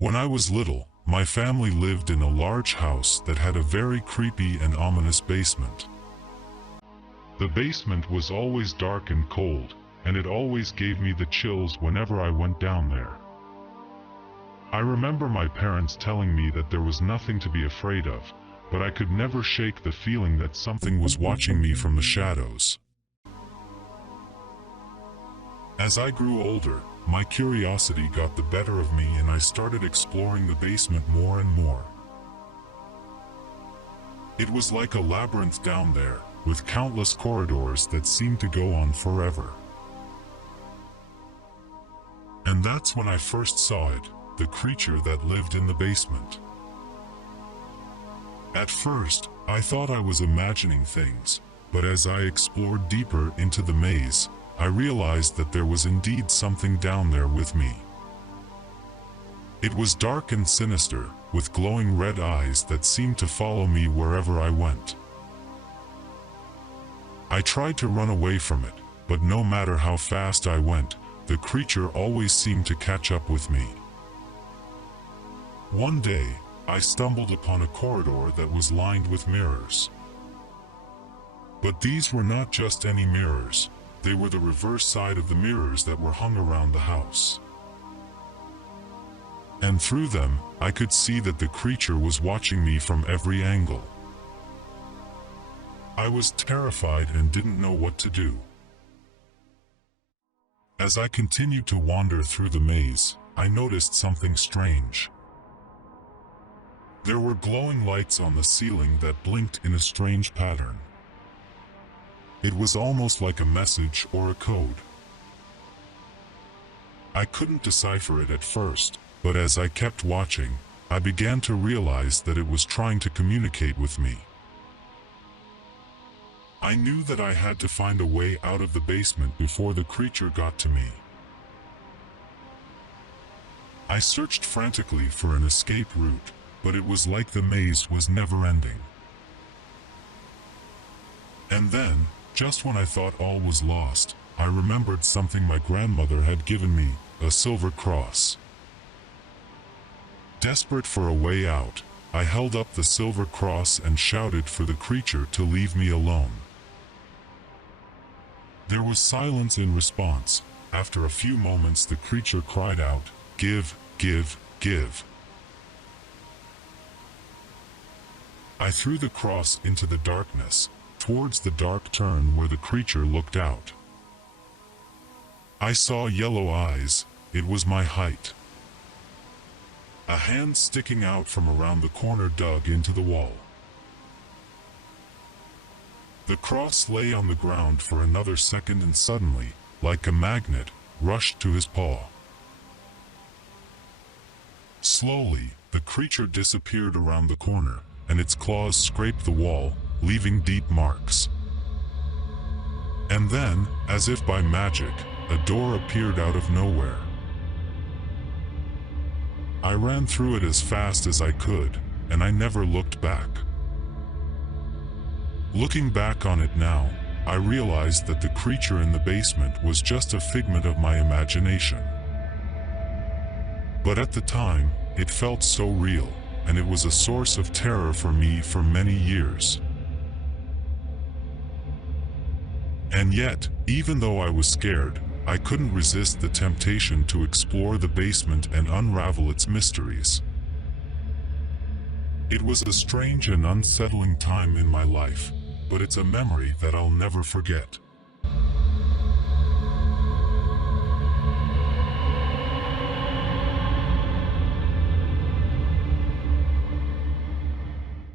When I was little, my family lived in a large house that had a very creepy and ominous basement. The basement was always dark and cold, and it always gave me the chills whenever I went down there. I remember my parents telling me that there was nothing to be afraid of, but I could never shake the feeling that something was watching me from the shadows. As I grew older, my curiosity got the better of me and I started exploring the basement more and more. It was like a labyrinth down there, with countless corridors that seemed to go on forever. And that's when I first saw it, the creature that lived in the basement. At first, I thought I was imagining things, but as I explored deeper into the maze, I realized that there was indeed something down there with me. It was dark and sinister, with glowing red eyes that seemed to follow me wherever I went. I tried to run away from it, but no matter how fast I went, the creature always seemed to catch up with me. One day, I stumbled upon a corridor that was lined with mirrors. But these were not just any mirrors. They were the reverse side of the mirrors that were hung around the house. And through them, I could see that the creature was watching me from every angle. I was terrified and didn't know what to do. As I continued to wander through the maze, I noticed something strange. There were glowing lights on the ceiling that blinked in a strange pattern. It was almost like a message or a code. I couldn't decipher it at first, but as I kept watching, I began to realize that it was trying to communicate with me. I knew that I had to find a way out of the basement before the creature got to me. I searched frantically for an escape route, but it was like the maze was never ending. And then, just when I thought all was lost, I remembered something my grandmother had given me, a silver cross. Desperate for a way out, I held up the silver cross and shouted for the creature to leave me alone. There was silence in response. After a few moments the creature cried out, "Give, give, give." I threw the cross into the darkness, towards the dark turn where the creature looked out. I saw yellow eyes. It was my height. A hand sticking out from around the corner dug into the wall. The cross lay on the ground for another second and suddenly, like a magnet, rushed to his paw. Slowly, the creature disappeared around the corner, and its claws scraped the wall, leaving deep marks. And then, as if by magic, a door appeared out of nowhere. I ran through it as fast as I could, and I never looked back. Looking back on it now, I realized that the creature in the basement was just a figment of my imagination. But at the time, it felt so real, and it was a source of terror for me for many years. And yet, even though I was scared, I couldn't resist the temptation to explore the basement and unravel its mysteries. It was a strange and unsettling time in my life, but it's a memory that I'll never forget.